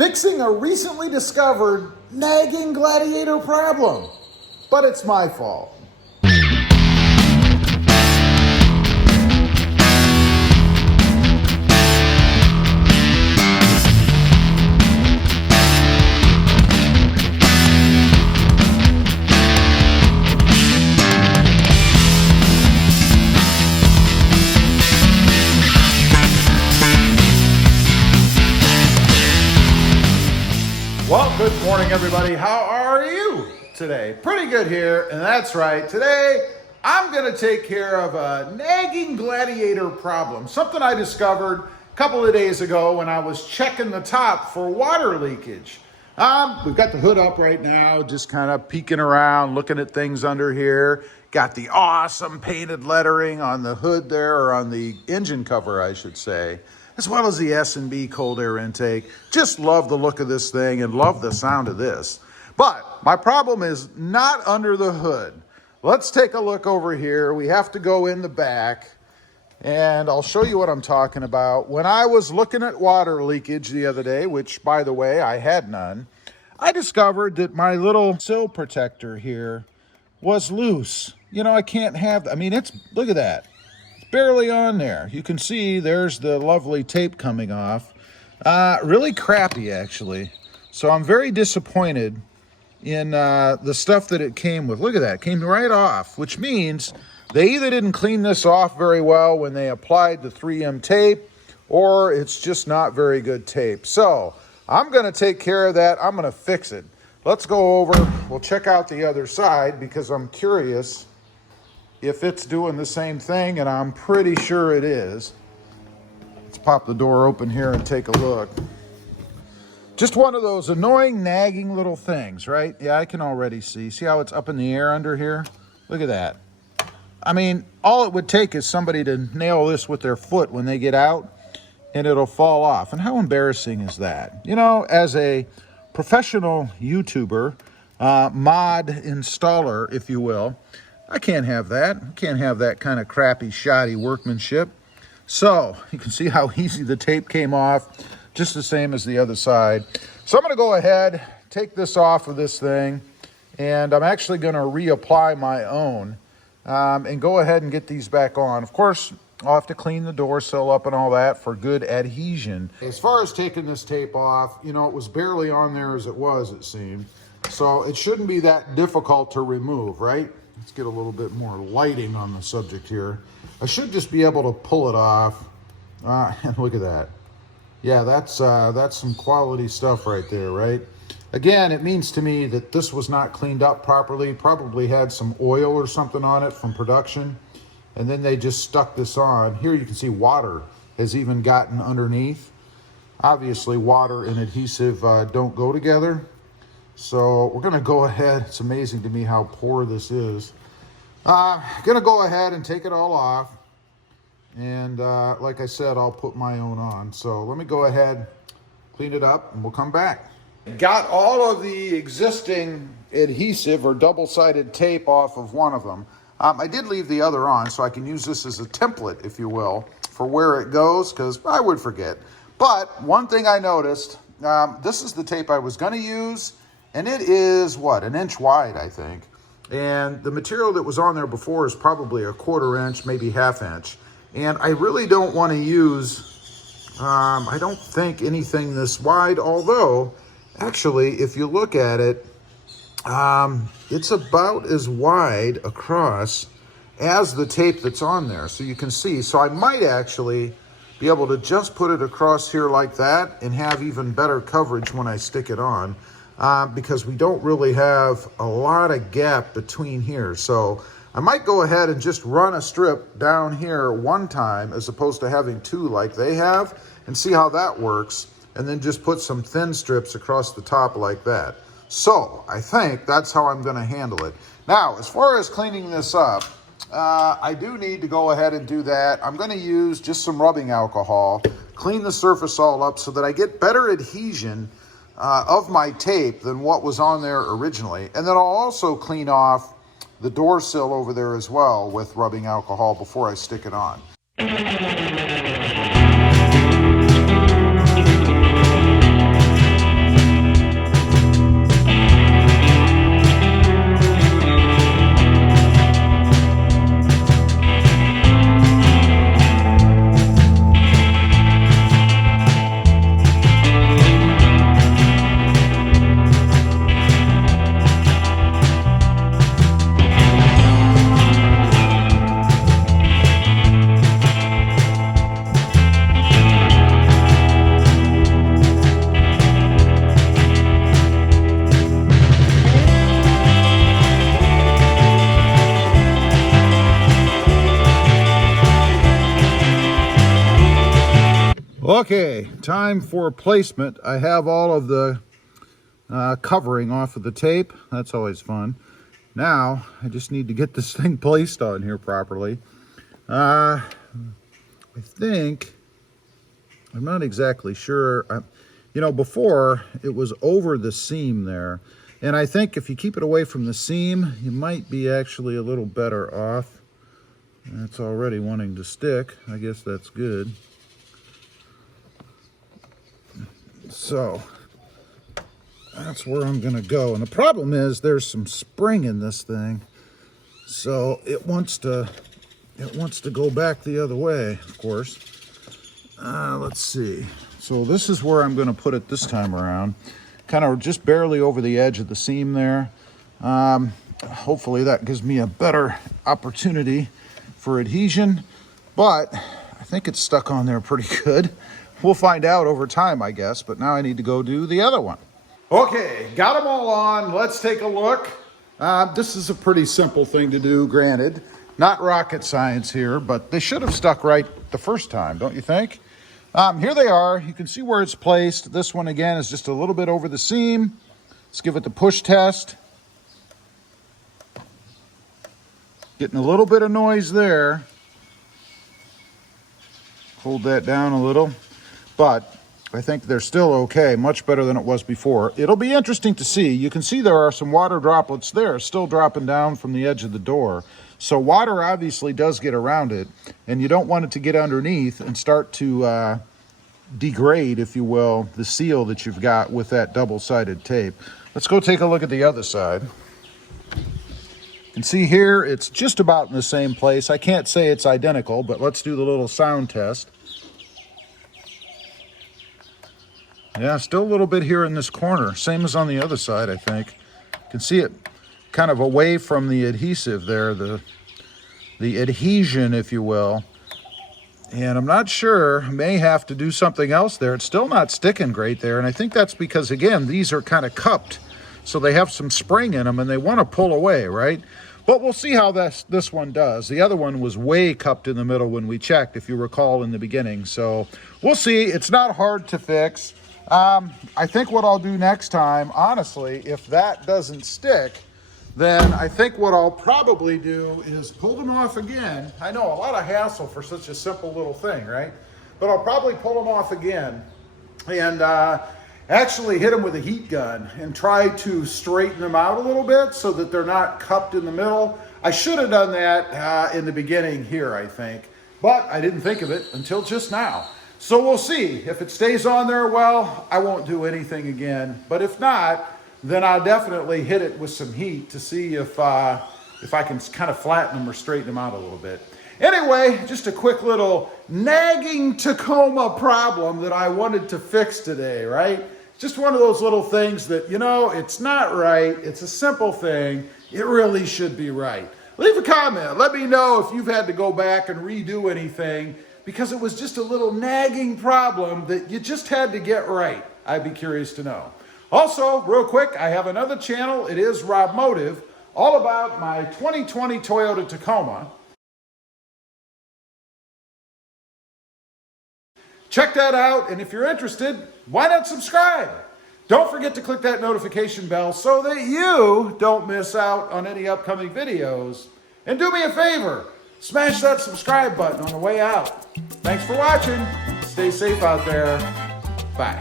fixing a recently discovered nagging Gladiator problem. But it's my fault. Well, good morning, everybody. How are you today? Pretty good here, and that's right. Today, I'm going to take care of a nagging Gladiator problem, something I discovered a couple of days ago when I was checking the top for water leakage. We've got the hood up right now, just kind of peeking around, looking at things under here. Got the awesome painted lettering on the hood there, or on the engine cover, I should say, as well as the S&B cold air intake. Just love the look of this thing and love the sound of this. But my problem is not under the hood. Let's take a look over here. We have to go in the back, and I'll show you what I'm talking about. When I was looking at water leakage the other day, which, by the way, I had none, I discovered that my little sill protector here was loose. You know, I can't have, look at that. Barely on there. You can see there's the lovely tape coming off. Really crappy, actually. So I'm very disappointed in the stuff that it came with. Look at that. It came right off, which means they either didn't clean this off very well when they applied the 3M tape, or it's just not very good tape. So I'm going to take care of that. I'm going to fix it. Let's go over. We'll check out the other side because I'm curious if it's doing the same thing, and I'm pretty sure it is. Let's pop the door open here and take a look. Just one of those annoying, nagging little things, right? Yeah, I can already see. See how it's up in the air under here? Look at that. I mean, all it would take is somebody to nail this with their foot when they get out, and it'll fall off. And how embarrassing is that? You know, as a professional YouTuber, mod installer, if you will, I can't have that. I can't have that kind of crappy, shoddy workmanship. So you can see how easy the tape came off, just the same as the other side. So I'm going to go ahead, take this off of this thing, and I'm actually going to reapply my own and go ahead and get these back on. Of course, I'll have to clean the door sill up and all that for good adhesion. As far as taking this tape off, you know, it was barely on there as it was, it seemed. So it shouldn't be that difficult to remove, right? Let's get a little bit more lighting on the subject here. I should just be able to pull it off. And look at that. Yeah, that's some quality stuff right there, right? Again, it means to me that this was not cleaned up properly. Probably had some oil or something on it from production. And then they just stuck this on. Here you can see water has even gotten underneath. Obviously, water and adhesive don't go together. So we're going to go ahead. It's amazing to me how poor this is. I'm going to go ahead and take it all off. And like I said, I'll put my own on. So let me go ahead, clean it up, and we'll come back. Got all of the existing adhesive or double-sided tape off of one of them. I did leave the other on, so I can use this as a template, if you will, for where it goes, because I would forget. But one thing I noticed, this is the tape I was going to use. And it is, what, 1 inch wide, I think. And the material that was on there before is probably a 1/4 inch, maybe 1/2 inch. And I really don't want to use, I don't think anything this wide, although, actually, if you look at it, it's about as wide across as the tape that's on there. So you can see. So I might actually be able to just put it across here like that and have even better coverage when I stick it on. Because we don't really have a lot of gap between here. So I might go ahead and just run a strip down here one time as opposed to having two like they have, and see how that works, and then just put some thin strips across the top like that. So I think that's how I'm going to handle it. Now, as far as cleaning this up, I do need to go ahead and do that. I'm going to use just some rubbing alcohol, clean the surface all up so that I get better adhesion of my tape than what was on there originally. And then I'll also clean off the door sill over there as well with rubbing alcohol before I stick it on. Okay, time for placement. I have all of the covering off of the tape. That's always fun. Now, I just need to get this thing placed on here properly. I think, I'm not exactly sure. You know, before it was over the seam there. And I think if you keep it away from the seam, you might be actually a little better off. That's already wanting to stick. I guess that's good. So that's where I'm gonna go. And the problem is there's some spring in this thing. So it wants to go back the other way, of course. Let's see. So this is where I'm gonna put it this time around. Kind of just barely over the edge of the seam there. Hopefully that gives me a better opportunity for adhesion, but I think it's stuck on there pretty good. We'll find out over time, I guess, but now I need to go do the other one. Okay, got them all on. Let's take a look. This is a pretty simple thing to do, granted. Not rocket science here, but they should have stuck right the first time, don't you think? Here they are. You can see where it's placed. This one, again, is just a little bit over the seam. Let's give it the push test. Getting a little bit of noise there. Hold that down a little. But I think they're still okay, much better than it was before. It'll be interesting to see. You can see there are some water droplets there still dropping down from the edge of the door. So water obviously does get around it, and you don't want it to get underneath and start to degrade, if you will, the seal that you've got with that double-sided tape. Let's go take a look at the other side. You can see here it's just about in the same place. I can't say it's identical, but let's do the little sound test. Yeah, still a little bit here in this corner. Same as on the other side, I think. You can see it kind of away from the adhesive there, the adhesion, if you will. And I'm not sure, may have to do something else there. It's still not sticking great there, and I think that's because, again, these are kind of cupped, so they have some spring in them, and they want to pull away, right? But we'll see how this one does. The other one was way cupped in the middle when we checked, if you recall in the beginning. So we'll see. It's not hard to fix. I think what I'll do next time, honestly, if that doesn't stick, then I think what I'll probably do is pull them off again. I know, a lot of hassle for such a simple little thing, right? But I'll probably pull them off again and actually hit them with a heat gun and try to straighten them out a little bit so that they're not cupped in the middle. I should have done that in the beginning here, I think, but I didn't think of it until just now. So we'll see. If it stays on there, well, I won't do anything again. But if not, then I'll definitely hit it with some heat to see if I can kind of flatten them or straighten them out a little bit. Anyway, just a quick little nagging Tacoma problem that I wanted to fix today, right? Just one of those little things that, you know, it's not right. It's a simple thing. It really should be right. Leave a comment. Let me know if you've had to go back and redo anything because it was just a little nagging problem that you just had to get right. I'd be curious to know. Also, real quick, I have another channel. It is Rob Motive, all about my 2020 Toyota Tacoma. Check that out, and if you're interested, why not subscribe? Don't forget to click that notification bell so that you don't miss out on any upcoming videos. And do me a favor, smash that subscribe button on the way out. Thanks for watching. Stay safe out there. Bye.